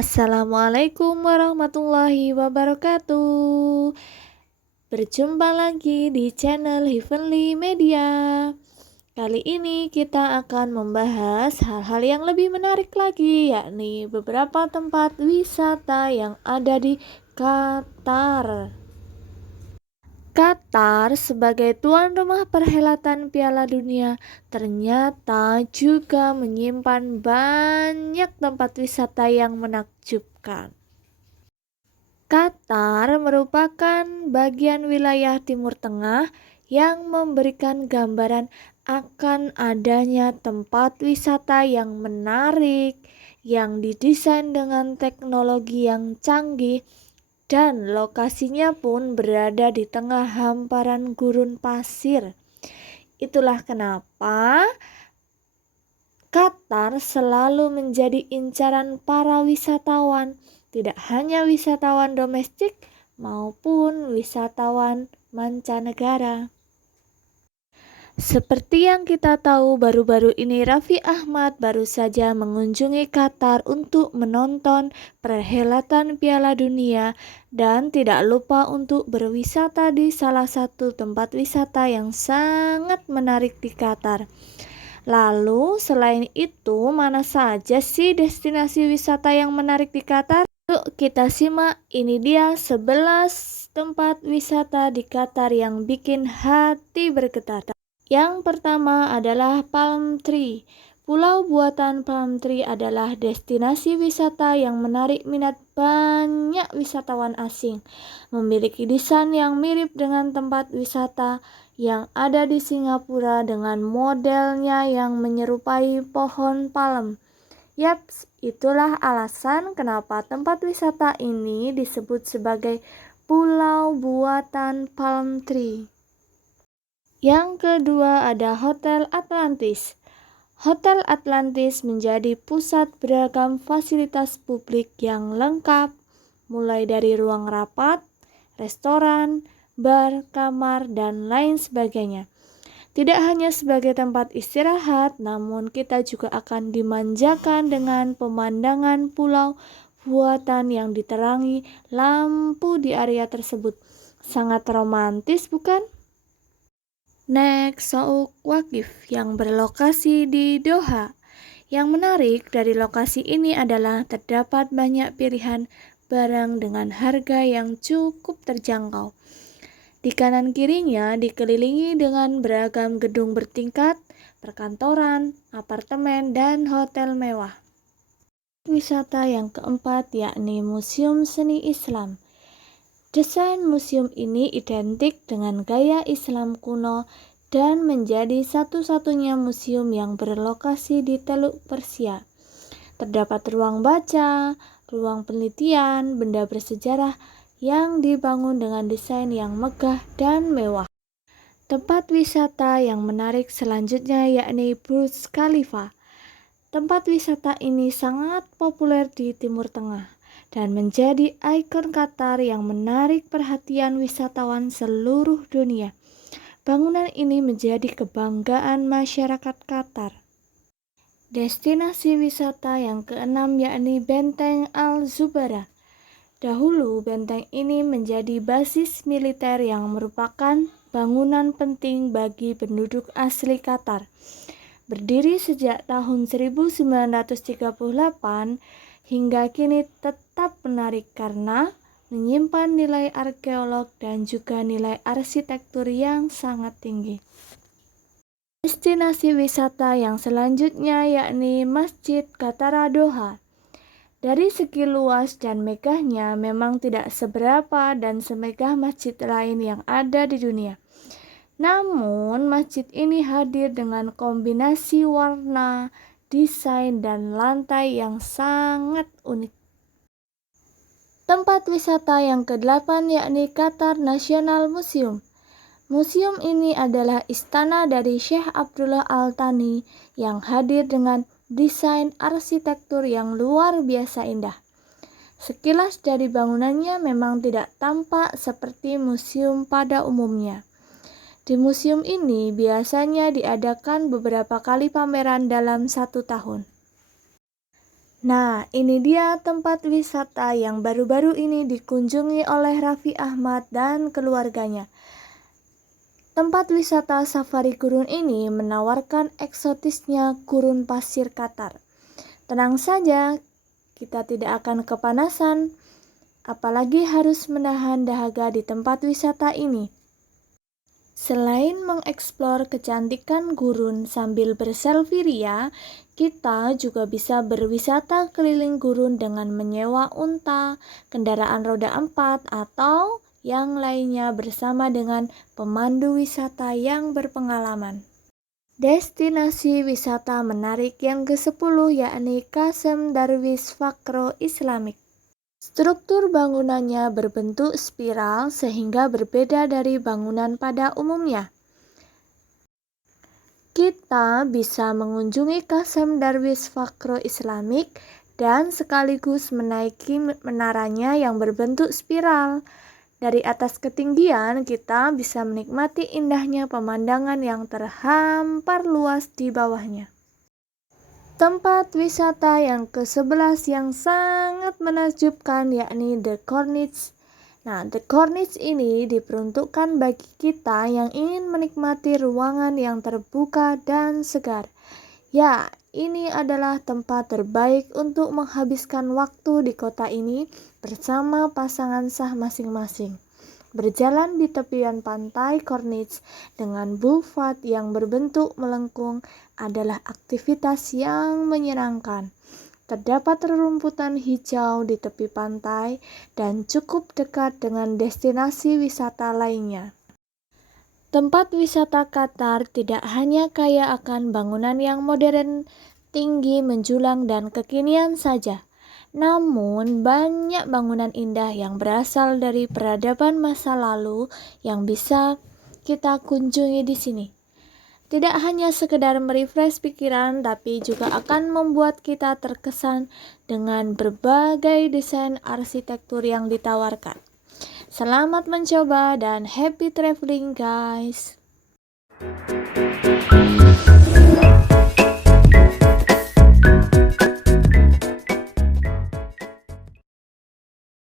Assalamualaikum warahmatullahi wabarakatuh. Berjumpa lagi di channel Heavenly Media. Kali ini kita akan membahas hal-hal yang lebih menarik lagi, yakni beberapa tempat wisata yang ada di Qatar. Qatar sebagai tuan rumah perhelatan Piala Dunia ternyata juga menyimpan banyak tempat wisata yang menakjubkan. Qatar merupakan bagian wilayah Timur Tengah yang memberikan gambaran akan adanya tempat wisata yang menarik, yang didesain dengan teknologi yang canggih, dan lokasinya pun berada di tengah hamparan gurun pasir. Itulah kenapa Qatar selalu menjadi incaran para wisatawan, tidak hanya wisatawan domestik maupun wisatawan mancanegara. Seperti yang kita tahu, baru-baru ini Raffi Ahmad baru saja mengunjungi Qatar untuk menonton perhelatan Piala Dunia dan tidak lupa untuk berwisata di salah satu tempat wisata yang sangat menarik di Qatar. Lalu selain itu, mana saja sih destinasi wisata yang menarik di Qatar? Yuk kita simak, ini dia 11 tempat wisata di Qatar yang bikin hati bergetar. Yang pertama adalah Palm Tree. Pulau buatan Palm Tree adalah destinasi wisata yang menarik minat banyak wisatawan asing. Memiliki desain yang mirip dengan tempat wisata yang ada di Singapura dengan modelnya yang menyerupai pohon palem. Yaps, itulah alasan kenapa tempat wisata ini disebut sebagai Pulau Buatan Palm Tree. Yang kedua ada Hotel Atlantis. Hotel Atlantis menjadi pusat beragam fasilitas publik yang lengkap, mulai dari ruang rapat, restoran, bar, kamar, dan lain sebagainya. Tidak hanya sebagai tempat istirahat, namun kita juga akan dimanjakan dengan pemandangan pulau buatan yang diterangi lampu di area tersebut. Sangat romantis, bukan? Next, Souk Waqif yang berlokasi di Doha. Yang menarik dari lokasi ini adalah terdapat banyak pilihan barang dengan harga yang cukup terjangkau. Di kanan kirinya dikelilingi dengan beragam gedung bertingkat, perkantoran, apartemen, dan hotel mewah. Wisata yang keempat yakni Museum Seni Islam. Desain museum ini identik dengan gaya Islam kuno dan menjadi satu-satunya museum yang berlokasi di Teluk Persia. Terdapat ruang baca, ruang penelitian, benda bersejarah yang dibangun dengan desain yang megah dan mewah. Tempat wisata yang menarik selanjutnya yakni Burj Khalifa. Tempat wisata ini sangat populer di Timur Tengah dan menjadi ikon Qatar yang menarik perhatian wisatawan seluruh dunia. Bangunan ini menjadi kebanggaan masyarakat Qatar. Destinasi wisata yang keenam yakni Benteng Al-Zubarah. Dahulu benteng ini menjadi basis militer yang merupakan bangunan penting bagi penduduk asli Qatar. Berdiri sejak tahun 1938, hingga kini tetap menarik karena menyimpan nilai arkeolog dan juga nilai arsitektur yang sangat tinggi. Destinasi wisata yang selanjutnya yakni Masjid Qatara Doha. Dari segi luas dan megahnya memang tidak seberapa dan semegah masjid lain yang ada di dunia. Namun masjid ini hadir dengan kombinasi warna, desain, dan lantai yang sangat unik. Tempat wisata yang ke-8 yakni Qatar National Museum. Museum ini adalah istana dari Syekh Abdullah Al Thani yang hadir dengan desain arsitektur yang luar biasa indah. Sekilas dari bangunannya memang tidak tampak seperti museum pada umumnya. Di museum ini biasanya diadakan beberapa kali pameran dalam satu tahun. Nah, ini dia tempat wisata yang baru-baru ini dikunjungi oleh Raffi Ahmad dan keluarganya. Tempat wisata safari gurun ini menawarkan eksotisnya gurun pasir Qatar. Tenang saja, kita tidak akan kepanasan, apalagi harus menahan dahaga di tempat wisata ini. Selain mengeksplor kecantikan gurun sambil berselfie ria, kita juga bisa berwisata keliling gurun dengan menyewa unta, kendaraan roda 4, atau yang lainnya bersama dengan pemandu wisata yang berpengalaman. Destinasi wisata menarik yang ke-10 yakni Qasem Darwish Fakro Islamic. Struktur bangunannya berbentuk spiral sehingga berbeda dari bangunan pada umumnya. Kita bisa mengunjungi Qasem Darwish Fakro Islamic dan sekaligus menaiki menaranya yang berbentuk spiral. Dari atas ketinggian, kita bisa menikmati indahnya pemandangan yang terhampar luas di bawahnya. Tempat wisata yang ke-11 yang sangat menakjubkan yakni The Corniche. Nah, The Corniche ini diperuntukkan bagi kita yang ingin menikmati ruangan yang terbuka dan segar. Ya, ini adalah tempat terbaik untuk menghabiskan waktu di kota ini bersama pasangan sah masing-masing. Berjalan di tepian pantai Corniche dengan boulevard yang berbentuk melengkung adalah aktivitas yang menyenangkan. Terdapat rerumputan hijau di tepi pantai dan cukup dekat dengan destinasi wisata lainnya. Tempat wisata Qatar tidak hanya kaya akan bangunan yang modern, tinggi, menjulang, dan kekinian saja. Namun, banyak bangunan indah yang berasal dari peradaban masa lalu yang bisa kita kunjungi di sini. Tidak hanya sekedar merefresh pikiran, tapi juga akan membuat kita terkesan dengan berbagai desain arsitektur yang ditawarkan. Selamat mencoba dan happy traveling, guys!